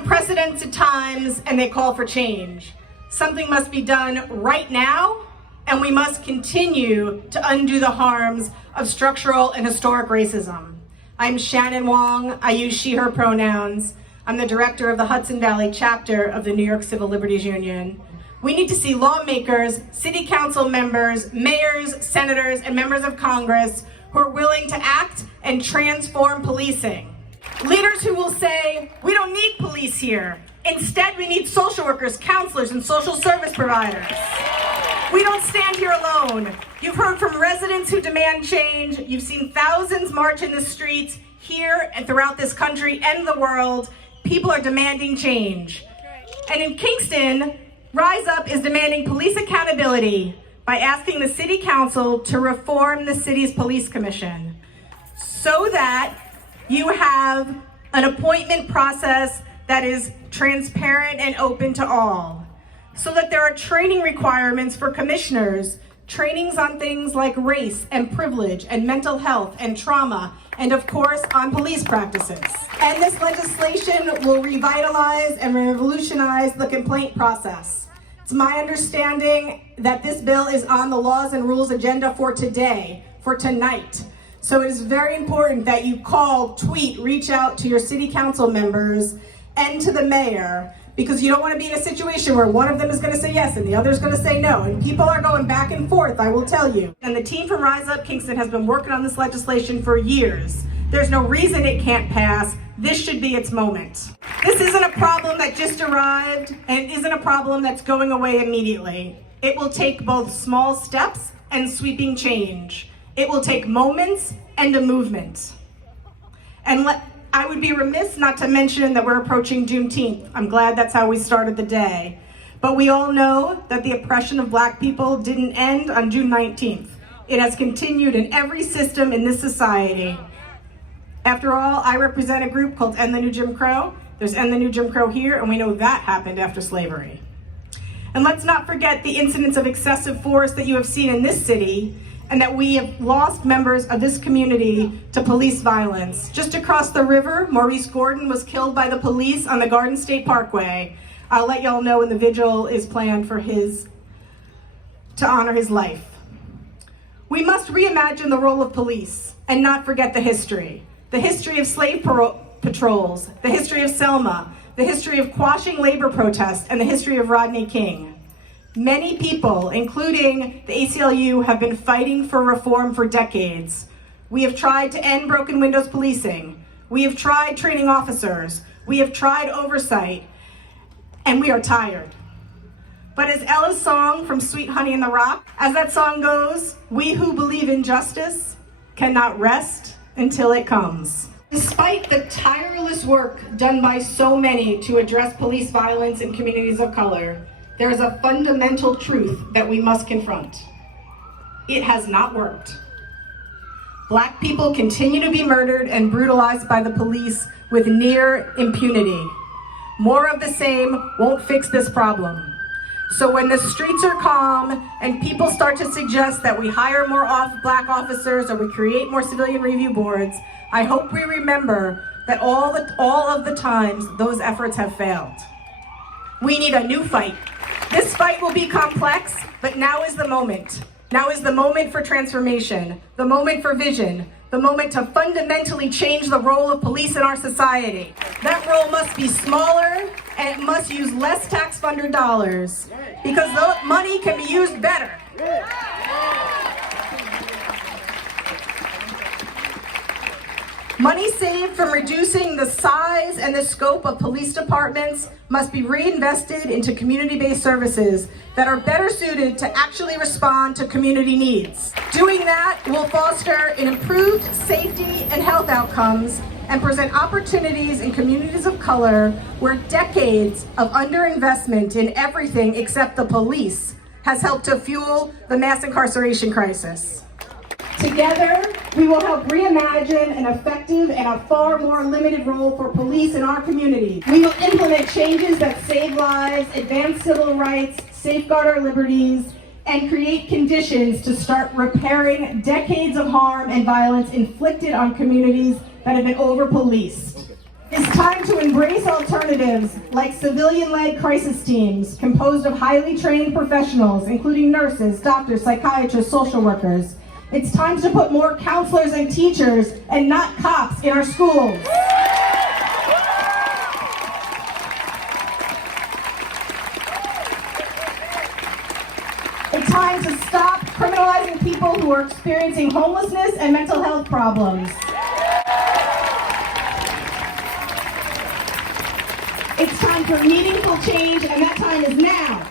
unprecedented times and they call for change. Something must be done right now, and we must continue to undo the harms of structural and historic racism. I'm Shannon Wong. I use she, her pronouns. I'm the director of the Hudson Valley chapter of the New York Civil Liberties Union. We need to see lawmakers, city council members, mayors, senators, and members of Congress who are willing to act and transform policing. Leaders who will say, we don't need police here. Instead, we need social workers, counselors, and social service providers. We don't stand here alone. You've heard from residents who demand change. You've seen thousands march in the streets here and throughout this country and the world. People are demanding change. And in Kingston, Rise Up is demanding police accountability by asking the city council to reform the city's police commission so that you have an appointment process that is transparent and open to all, so that there are training requirements for commissioners, trainings on things like race and privilege and mental health and trauma, and of course on police practices. And this legislation will revitalize and revolutionize the complaint process. It's my understanding that this bill is on the laws and rules agenda for today, for tonight. So it is very important that you call, tweet, reach out to your city council members and to the mayor, because you don't want to be in a situation where one of them is going to say yes and the other is going to say no. And people are going back and forth, I will tell you. And the team from Rise Up Kingston has been working on this legislation for years. There's no reason it can't pass. This should be its moment. This isn't a problem that just arrived, and it isn't a problem that's going away immediately. It will take both small steps and sweeping change. It will take moments and a movement. And I would be remiss not to mention that we're approaching Juneteenth. I'm glad that's how we started the day. But we all know that the oppression of Black people didn't end on June 19th. It has continued in every system in this society. After all, I represent a group called End the New Jim Crow. There's End the New Jim Crow here, and we know that happened after slavery. And let's not forget the incidents of excessive force that you have seen in this city, and that we have lost members of this community to police violence. Just across the river, Maurice Gordon was killed by the police on the Garden State Parkway. I'll let y'all know when the vigil is planned for to honor his life. We must reimagine the role of police and not forget the history. The history of slave patrols, the history of Selma, the history of quashing labor protests, and the history of Rodney King. Many people, including the ACLU, have been fighting for reform for decades. We have tried to end broken windows policing. We have tried training officers. We have tried oversight, and we are tired. But as Ella's song from Sweet Honey in the Rock, as that song goes, we who believe in justice cannot rest until it comes. Despite the tireless work done by so many to address police violence in communities of color, there is a fundamental truth that we must confront. It has not worked. Black people continue to be murdered and brutalized by the police with near impunity. More of the same won't fix this problem. So when the streets are calm and people start to suggest that we hire more Black officers or we create more civilian review boards, I hope we remember that all of the times those efforts have failed. We need a new fight. This fight will be complex, but now is the moment. Now is the moment for transformation, the moment for vision, the moment to fundamentally change the role of police in our society. That role must be smaller, and it must use less tax-funded dollars, because the money can be used better. Money saved from reducing the size and the scope of police departments must be reinvested into community-based services that are better suited to actually respond to community needs. Doing that will foster an improved safety and health outcomes and present opportunities in communities of color where decades of underinvestment in everything except the police has helped to fuel the mass incarceration crisis. Together, we will help reimagine an effective and a far more limited role for police in our community. We will implement changes that save lives, advance civil rights, safeguard our liberties, and create conditions to start repairing decades of harm and violence inflicted on communities that have been over-policed. It's time to embrace alternatives like civilian-led crisis teams composed of highly trained professionals, including nurses, doctors, psychiatrists, social workers. It's time to put more counselors and teachers and not cops in our schools. It's time to stop criminalizing people who are experiencing homelessness and mental health problems. It's time for meaningful change, and that time is now.